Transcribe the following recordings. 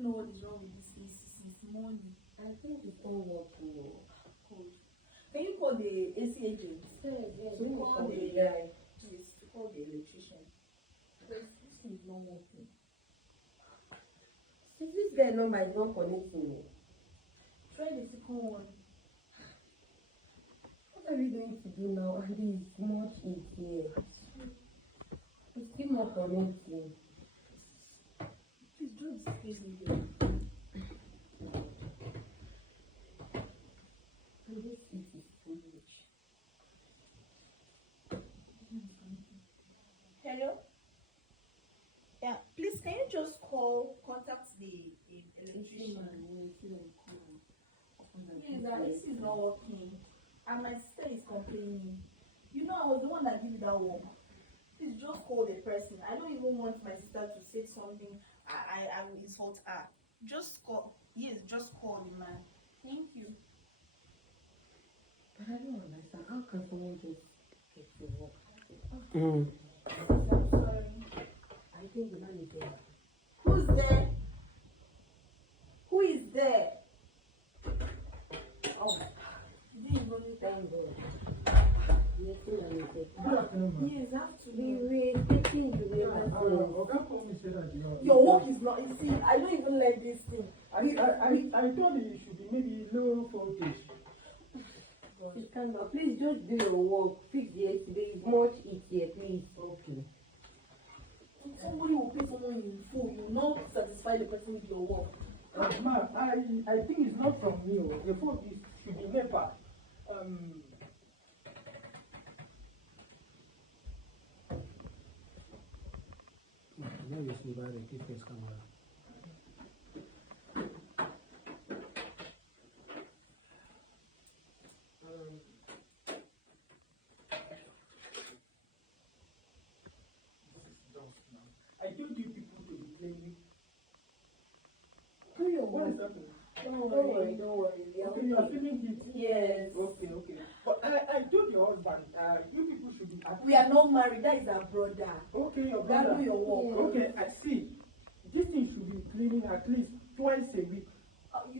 even know what is wrong with this. It's morning. I think it's not working. Cold. Can you call the AC agent? Yes, To let me call the guy. yes, to call the electrician. Because this thing is not working. Since this guy number is not connecting, Try the second one. what are we going to do now? And this much is here. It's still not connecting. Please don't disgrace me here. And this is too much. Hello? Yeah, please can you just contact the electrician? Please, this is not working. And my sister is complaining. You know, I was the one that gave you that work. Please just call the person. I don't even want my sister to say something. I will insult her. Just call. Yes, just call the man. Thank you. But I don't understand. How can someone just get to work? I'm sorry. I think the man is there. Who's there? Who is there? Oh, This is only thank God. Yes, Good afternoon, ma'am. yes, after we were expecting you. Oga told me say that your work is not. You see, I don't even like this thing. I thought it should be maybe low voltage. Please just do your work. Fix the yesterday. It's much easier, please. Okay. Somebody will pay someone in full. You will not satisfy the person with your work. Ma'am, I think it's not from me. The fault is should be NEPA. Now you see by the face camera. I told you people to be cleaning. Do your What work. is happening? Don't worry. We are Okay, you are okay. feeling it. Yes. Okay. But I told your husband, you people should be happy. We are not married. That is our brother. Okay, your That brother. do your work. Okay, I see. This thing should be cleaning at least twice a week.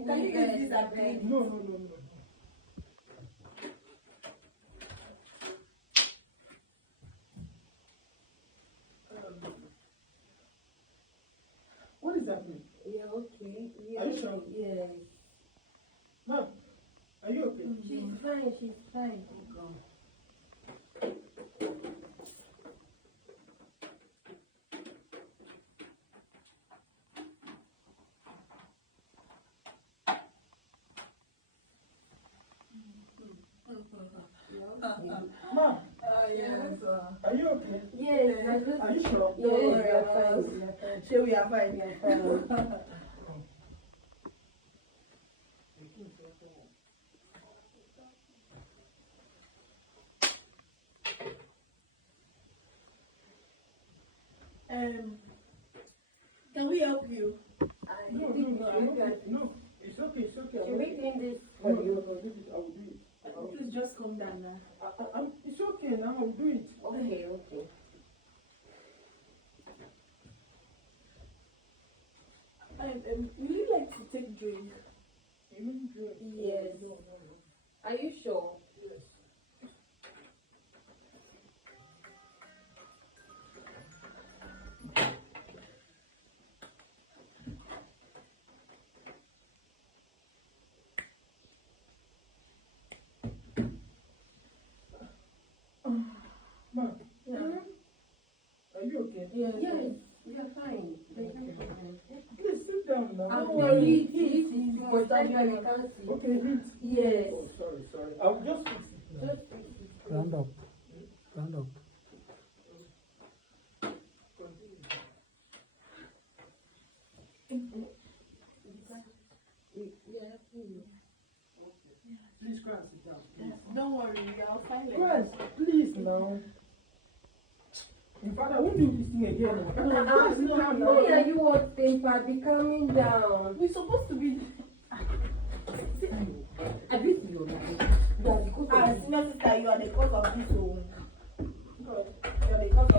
Can you use this as clean? No. What is happening? We are okay. Are you sure? Yes. Ma'am, are you okay? She's fine. Ma'am, Yes. are you okay? Yes, I just. Are you sure? Yes, we are Yes. fine. We are fine. Sure, we are fine. We are fine. Can we help you? No, it's okay. Should we clean this No, for you? I will do it. Please just calm down now. It's okay now, I'll do it. Okay. Would you like to take drink? Even drink. Yes. No. Are you sure? Yes. Ma'am, are you okay? Yes. We are fine. Please sit down now. Don't worry. Heat is too much. That's why we can't see. Okay, heat. Yes. Oh, sorry. I'll just fix it now. Just fix it. Round up. Please go and sit down. Please. Don't worry, we are fine. Yes, please now. In fact, I won't do this thing again. Sit down now. Why are you all paper? Be calming down. We're supposed to be. I beat you. Senior sister, you are the cause of this. Oh. God, you are the cause of